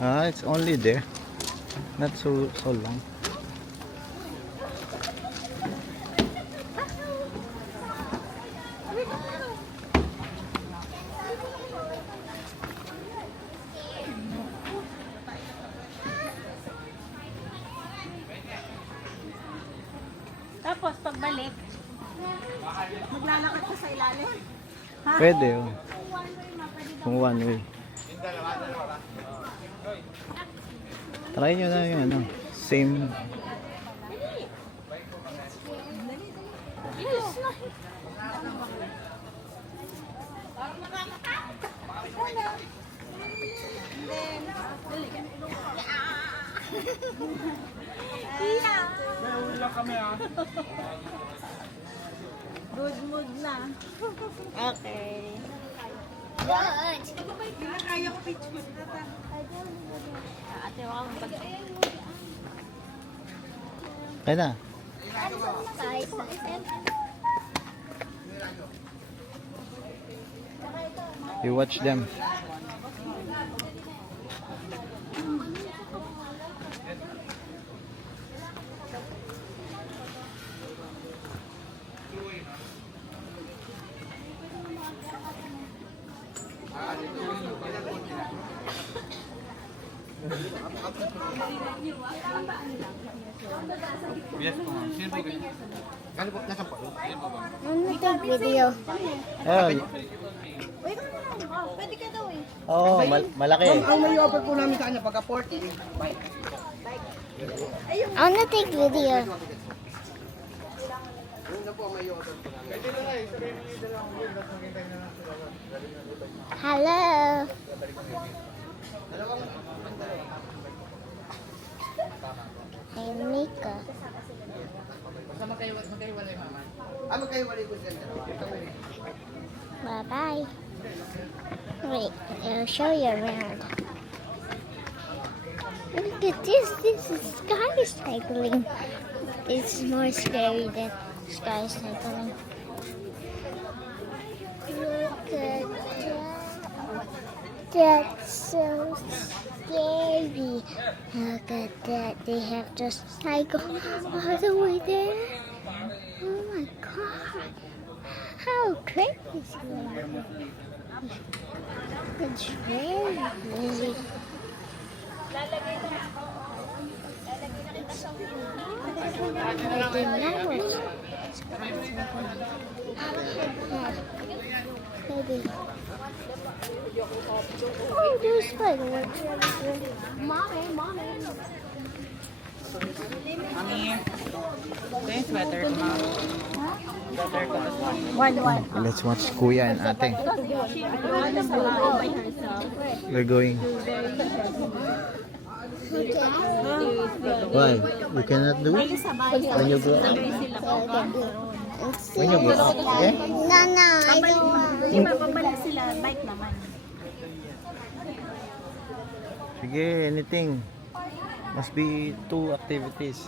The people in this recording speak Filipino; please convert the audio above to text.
Ah, it's only there. Not so long. Tapos pagbalik, maglalakad ka sa ilalim. Ha? Pwede, oh. Kung one way. Try nyo na yung ano. Same. Good mood na. Okay. Kaya ko picture na ta. Ate, wala akong pag... Kaya na. You watch them. Ano take video? Ayun. Pwede ka daw eh. Oo, malaki. Ang may offer po namin sa kanya pagka 40, bike. I wanna take video. Yun na po ang may offer po namin. Hello. Hey, Mika. Basta magkahiwalay mama. Magkahiwalay po sila. Bye-bye. Wait, I'll show you around. Look at this. This is sky-cycling. It's more scary than sky-cycling. Look at that. That's so scary. Look at that. They have to cycle all the way there. Oh my god. How crazy is that? It's very crazy. Maybe. Oh, there's spiderwebs. Mommy. One. Let's watch Kuya and Ate. We're going. Why? You cannot do it? When you grow up? When you grow up, okay? No, I don't want. Hindi mapabalik sila. Bike naman. Sige, anything. Must be two activities.